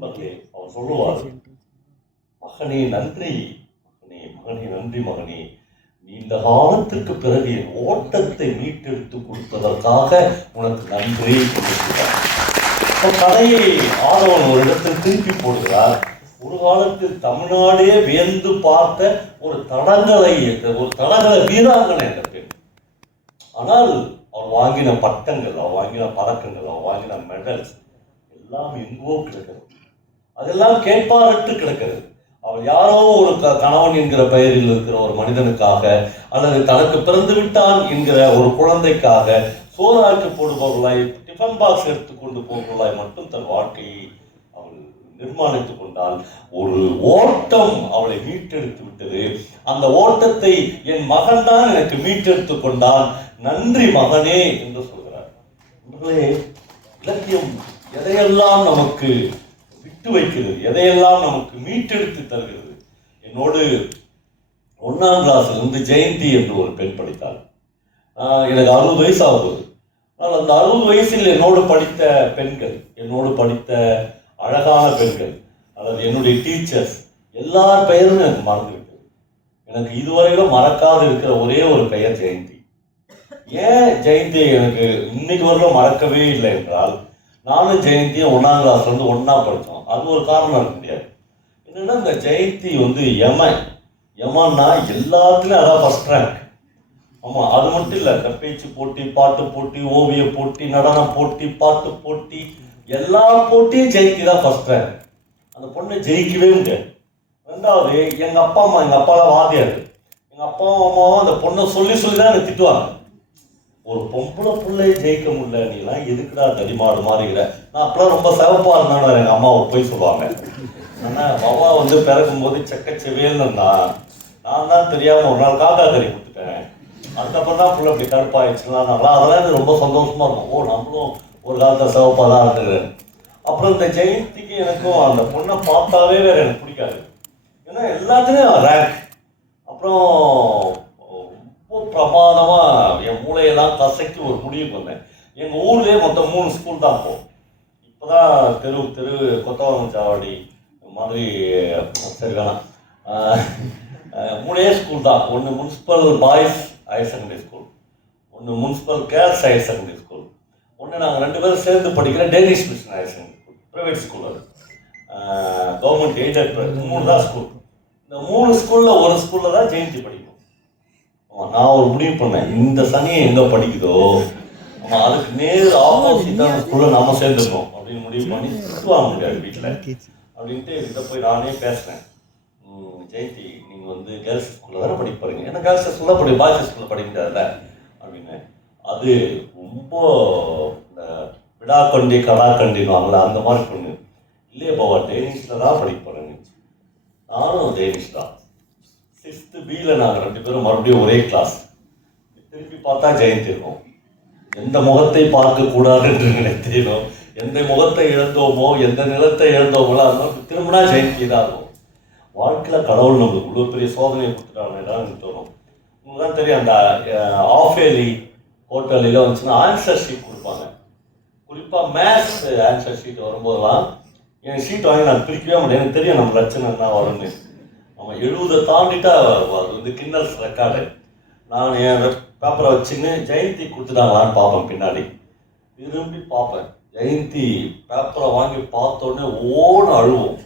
நண்பர்களே, அவர் சொல்லுவார், மகனே நன்றி, மகனே நன்றி மகனே, நீண்ட காலத்திற்கு பிறகு என் ஓட்டத்தை மீட்டெடுத்து கொடுத்ததற்காக உனக்கு நன்றி என்று சொல்றார். கதையை ஆதவன் ஒரு இடத்தில் திருப்பி போடுகிறார். ஒரு காலத்தில் தமிழ்நாடே வியந்து பார்த்த ஒரு தடகள வீராங்கனை என்ற பெண். ஆனால் அவர் வாங்கின பட்டங்கள், அவர் வாங்கின பதக்கங்கள், அவர் வாங்கின மெடல்ஸ் எல்லாம் எங்கோ கிடக்கிறது. அதெல்லாம் கேட்பாரற்று கிடக்கிறது. அவள் யாரோ ஒரு கணவன் என்கிற பெயரில் இருக்கிற ஒரு மனிதனுக்காக அல்லது தனக்கு பிறந்து விட்டான் என்கிற ஒரு குழந்தைக்காக சோறாக்கி போடுபவர்களாய், டிஃபன் பாக்ஸ் எடுத்துக்கொண்டு போபவர்களாய் மட்டும் தன் வாழ்க்கையை அவள் நிர்மாணித்துக் கொண்டால் ஒரு ஓட்டம் அவளை மீட்டெடுத்து விட்டது. அந்த ஓட்டத்தை என் மகன் தான் எனக்கு மீட்டெடுத்து கொண்டான், நன்றி மகனே என்று சொல்கிறார். இலக்கியம் எதையெல்லாம் நமக்கு விட்டு வைக்கிறது, எதையெல்லாம் நமக்கு மீட்டெடுத்து தருகிறது. என்னோடு 1ஆம் கிளாஸிலிருந்து ஜெயந்தி என்று ஒரு பெண் படித்தாள். எனக்கு 60 வயசு ஆகுது. ஆனால் அந்த 60 வயசில் என்னோடு படித்த பெண்கள், என்னோடு படித்த அழகான பெண்கள் அல்லது என்னுடைய டீச்சர்ஸ் எல்லார் பெயரும் எனக்கு மறந்துவிட்டது. எனக்கு இதுவரையிலும் மறக்காது இருக்கிற ஒரே ஒரு பெயர் ஜெயந்தி. ஏன் ஜெயந்தி எனக்கு இன்னைக்கு வரலும் மறக்கவே இல்லை என்றால், நானும் ஜெயந்தியும் 1ஆம் கிளாஸ்ல இருந்து ஒன்னா படித்தோம். அது ஒரு காரணம் இருக்க முடியாது. என்னன்னா, இந்த ஜெயந்தி யமன்னா எல்லாத்துலயும் அதான் ஃபர்ஸ்ட் ரேங்க். ஆமா, அது மட்டும் இல்லை, பேச்சு போட்டி, பாட்டு போட்டி, ஓவிய போட்டி, நடன போட்டி, பாட்டு போட்டி, எல்லா போட்டியும் ஜெயந்தி தான் ஃபர்ஸ்ட் ரேங்க். அந்த பொண்ணை ஜெயிக்கவே முடியாது. ரெண்டாவது, எங்க அப்பாலாம் வாதியாரு. எங்க அப்பாவும் அம்மாவும் அந்த பொண்ணை சொல்லி தான் எனக்கு திட்டுவாங்க. ஒரு பொம்பளை பிள்ளையை ஜெயிக்க முடியல, நீலாம் எதுக்குடா தடிமாடு மாறுகிற. நான் அப்பெல்லாம் ரொம்ப சிவப்பா இருந்தாலும் எங்க அம்மாவை போய் சொல்லுவாங்க. ஆனா பாபா பிறக்கும் போது செக்கச்செவேல்னு இருந்தான். நான் தான் தெரியாம ஒரு நாள் காக்கா கறி கொடுத்துட்டேன். அதுக்கப்புறம் தான் பிள்ளை அப்படி கருப்பாயிடுச்சுலாம். அதெல்லாம் எனக்கு ரொம்ப சந்தோஷமா இருக்கும். நம்மளும் ஒரு காலத்தில் சிவப்பா தான் இருந்தது. அப்புறம் இந்த ஜெயந்திக்கு எனக்கும் அந்த பொண்ணை பார்த்தாவே வேற எனக்கு பிடிக்காது. ஏன்னா எல்லாத்துலேயும் ரேங்க். அப்புறம் ரொம்ப பிரமாதமா என் மூளையெல்லாம் கசக்கி ஒரு முடிவுக்கு வந்தேன். எங்க ஊர்லயே மொத்தம் 3 ஸ்கூல் தான் போகும். இப்போதான் தெரு கொத்தவரம் சாவடி மாதிரி சரிதானா 3 ஸ்கூல் தான். ஒன்று municipal boys higher secondary school, ஒன்று municipal girls higher secondary school, ஒன்று நாங்கள் 2 பேரும் சேர்ந்து படிக்கிற Danish mission higher secondary school, private school. அது கவர்மெண்ட் எய்டட் 3 தான் ஸ்கூல். இந்த 3 ஸ்கூலில் ஒரு ஸ்கூலில் தான் ஜெயந்தி படிக்கும். நான் ஒரு முடிவு பண்ணேன், இந்த சனியை எங்கே படிக்குதோ அதுக்கு நேர் ஆப்போசிட்டான ஸ்கூலில் நாம சேர்ந்துருக்கோம் அப்படின்னு முடிவு பண்ணி சுற்றுவாங்க முடியாது வீட்டில் அப்படின்ட்டு இதை போய் நானே பேசுகிறேன். ஜெயந்தி, நீங்கள் கேர்ள்ஸ் ஸ்கூலில் தானே படிக்க போகிறீங்க, ஏன்னா கேர்ள்ஸ் ஸ்கூலில் பாய்ஸ் ஸ்கூலில் படிக்க முடியாதுல்ல அப்படின்னு. அது ரொம்ப இந்த விடாக்கண்டி கடாக்கண்டின்னு அந்த மாதிரி பொண்ணு. இல்லையே பாபா, டேனிஷில் தான் படிக்க போகிறேன்னு. நானும் டேனிஷ் தான். 6th Bயில் நாங்கள் 2 பேரும் மறுபடியும் ஒரே கிளாஸ். திருப்பி பார்த்தா ஜெயந்தி இருக்கும். எந்த முகத்தை பார்க்கக்கூடாது என்று நினைத்தேனோ, எந்த முகத்தை இழந்தோமோ, எந்த நிலத்தை இழந்தோமோ, அதனால திரும்பினா ஜெயந்தி தான் இருக்கும். வாழ்க்கையில் கடவுள் நம்மளுக்கு இவ்வளோ பெரிய சோதனையை கொடுத்துட்டாங்க எனக்கு தோணும். உங்களுக்கு தான் தெரியும், அந்த ஆஃபேலி ஹோட்டலில் வந்துச்சுன்னா ஆன்சர் ஷீட் கொடுப்பாங்க. குறிப்பாக மேத்ஸ் ஆன்சர் ஷீட் வரும்போதெல்லாம் எனக்கு ஷீட் வாங்கி நான் பிரிக்கவே முடியாது. எனக்கு தெரியும் நம்ம லட்சணம் என்ன வரும்னு. நம்ம 70 தாண்டிட்டா அது கின்னல்ஸ் ரெக்கார்டு. நான் என் பேப்பரை வச்சுன்னு ஜெயந்தி கொடுத்துட்டாங்களான்னு பார்ப்பேன். பின்னாடி திரும்பி பார்ப்பேன். ஜெயந்தி பேப்பரை வாங்கி பார்த்தோன்னே ஓன்னு அழுவோம்.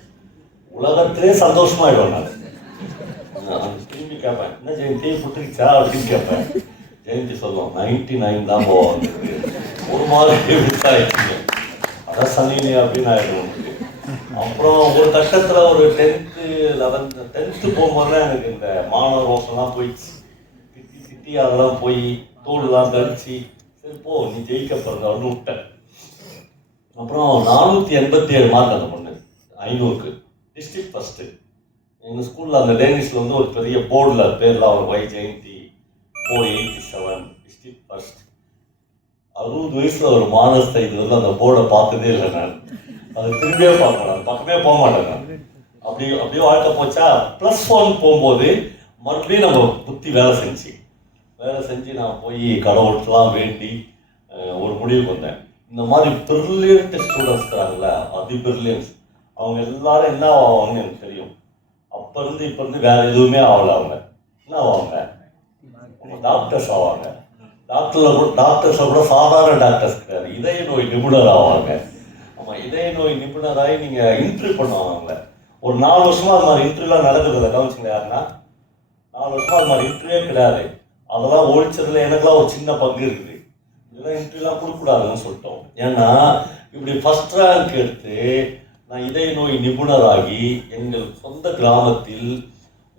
உலகத்திலே சந்தோஷமாயிடுவேன் நான். திரும்பி கேட்பேன், என்ன ஜெயந்தி புட்டுருச்சா அப்படின்னு கேட்பேன். ஜெயந்தி சொல்லுவோம், 99 தான் போவாங்க. ஒரு மாதிரி மிஸ் ஆயிடுச்சுங்க, அதான் சனினே அப்படின்னு ஆயிடும். அப்புறம் ஒரு கட்டத்தில் ஒரு 10th 11th போகும்போதுலாம் எனக்கு இந்த மாணவர் ரோசெல்லாம் போயிடுச்சு. திட்டி அதெல்லாம் போய் தோல்லாம் கழிச்சு, சரி போ நீ ஜெயிக்க போகிறத அப்படின்னு விட்டேன். அப்புறம் 487 மார்க் அந்த பொண்ணு 500க்கு டிஸ்ட்ரிக்ட் ஃபஸ்ட்டு. எங்கள் ஸ்கூலில் அந்த டேனிஷில் ஒரு பெரிய போர்டில் பேர்லாம் ஒரு வை ஜெயந்தி 487 டிஸ்ட்ரிக்ட் ஃபஸ்ட். 60 வயசில் ஒரு மாதத்தை இது அந்த போர்டை பார்த்ததே இல்லை நான். அது திரும்பியே பார்க்க மாட்டேன், பக்கமே போக மாட்டேன் நான். அப்படியே வாழ்க்கை போச்சா. +1 போகும்போது மறுபடியும் நம்ம புத்தி வேலை செஞ்சு நான் போய் கடவுள்கிட்டலாம் வேண்டி ஒரு முடிவுக்கு வந்தேன். இந்த மாதிரி பிரில்லியன்ட் ஸ்டூடெண்ட்ஸ் இருக்கிறாங்கல்ல, பிரில்லியன்ஸ், அவங்க எல்லாரும் என்ன ஆவாங்கன்னு எனக்கு தெரியும். அப்போ இருந்து இப்போ இருந்து வேற எதுவுமே ஆகலை. அவங்க என்ன ஆவாங்க? டாக்டர்ஸ் ஆவாங்க. டாக்டர்ஸை கூட சாதாரண டாக்டர்ஸ் கிடையாது, இதய நோய் நிபுணர் ஆவாங்க. ஆமாம், இதய நோய் நிபுணராகி நீங்கள் இன்டர்வியூ பண்ணுவாங்க. ஒரு 4 வருஷமா அது மாதிரி இன்டர்வியூலாம் நடக்குதுல்ல, கவனிச்சுங்க. யாருன்னா 4 வருஷமா அது மாதிரி இன்டர்வியூவே கிடையாது. அதெல்லாம் ஒழிச்சதுல எனக்குலாம் ஒரு சின்ன பங்கு இருக்குது. இதெல்லாம் இன்டர்வியூலாம் கொடுக்கக்கூடாதுன்னு சொல்லிட்டோம். ஏன்னா இப்படி ஃபர்ஸ்ட் ரேங்க் எடுத்து நான் இதய நோய் நிபுணராகி எங்கள் சொந்த கிராமத்தில்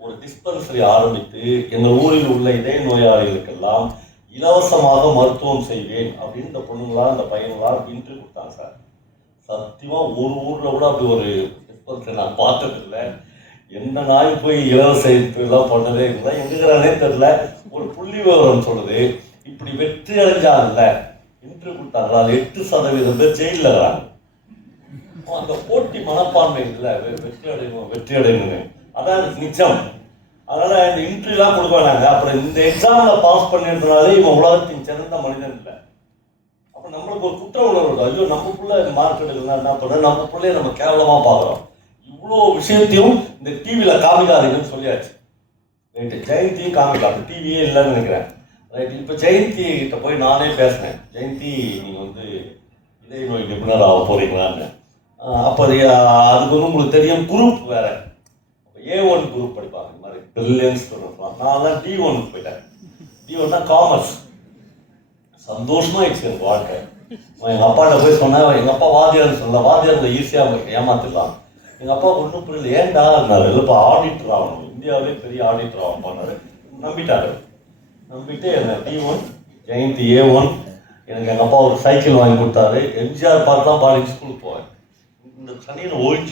ஒரு டிஸ்பென்சரி ஆரம்பித்து எங்கள் ஊரில் உள்ள இதய நோயாளிகளுக்கெல்லாம் இலவசமாக மருத்துவம் செய்வேன் அப்படின்னு இந்த பொண்ணுங்களா இந்த பையங்களா இன்டர்வியூ கொடுத்தாங்க சார். சத்தியமாக ஒரு ஊரில் கூட அப்படி ஒரு டிஸ்பென்சரி நான் பார்த்ததில்லை. எந்த நாய் போய் இலவச இதெல்லாம் பண்ணதே இல்லை. எங்குறானே தெரில. ஒரு புள்ளி விவரம் சொல்லுது, இப்படி வெற்றி அடைஞ்சாங்கல்ல, இன்டர்வியூ கொடுத்தாங்களா, அது 8% பேர் ஜெயிலில் இருக்கிறாங்க. அந்த போட்டி மனப்பான்மை இல்லை, வெற்றி அடையணும், அதான் நிச்சயம். அதனால இந்த இன்டர்வியூலாம் கொடுக்க வேணாங்க. அப்புறம் இந்த எக்ஸாமில் பாஸ் பண்ணிருந்தனாலே இவன் உலகத்தின் சிறந்த மனிதன் இல்லை. அப்போ நம்மளுக்கு ஒரு குற்ற உணர்வு, ஐயோ நம்ம பிள்ளை மார்க் எடுக்கலாம் என்ன பண்ண, நம்ம பிள்ளைய நம்ம கேவலமாக பார்க்குறோம். இவ்வளோ விஷயத்தையும் இந்த டிவியில் காமிக்காதீங்கன்னு சொல்லியாச்சு. ரைட்டு, ஜெயந்தியும் காமிக்கலாம், டிவியே இல்லைன்னு நினைக்கிறேன். ரைட்டு, இப்போ ஜெயந்தி கிட்ட போய் நானே பேசினேன். ஜெயந்தி, நீங்கள் வந்து இதய நோய் நிபுணர் ஆக போகிறீங்களான்னு. அப்போ அதுக்கு வந்து உங்களுக்கு தெரியும், குரூப் வேறு. A1 குரூப் படிப்பாங்க, இந்த மாதிரி பிரில்லியன்ஸ் சொல்லலாம். நான் தான் D1 போயிட்டேன். D1 commerce. சந்தோஷமாக எனக்கு வாழ்க்கை. எங்கள் அப்பாட்ட போய் சொன்னேன். எங்கள் அப்பா வாத்தியார்னு சொல்லலாம், வாத்தியாரில் ஈஸியாக ஏமாத்திடலாம். எங்கள் அப்பா ஒன்றும் புரியல, ஏன்டா இருந்தார், இல்லைப்பா ஆடிட்டர் ஆகணும், இந்தியாவிலே பெரிய ஆடிட்டர் ஆகும் பண்ணார். நம்பிட்டாரு. நம்பிட்டு என்ன D1 ஜெயந்தி A1. எனக்கு எங்கள் அப்பா ஒரு சைக்கிள் வாங்கி கொடுத்தாரு. எம்ஜிஆர் பார்த்து தான் பாலிங் ஸ்கூலுக்கு போவேன். இந்த சனியில் ஓய்ச்சி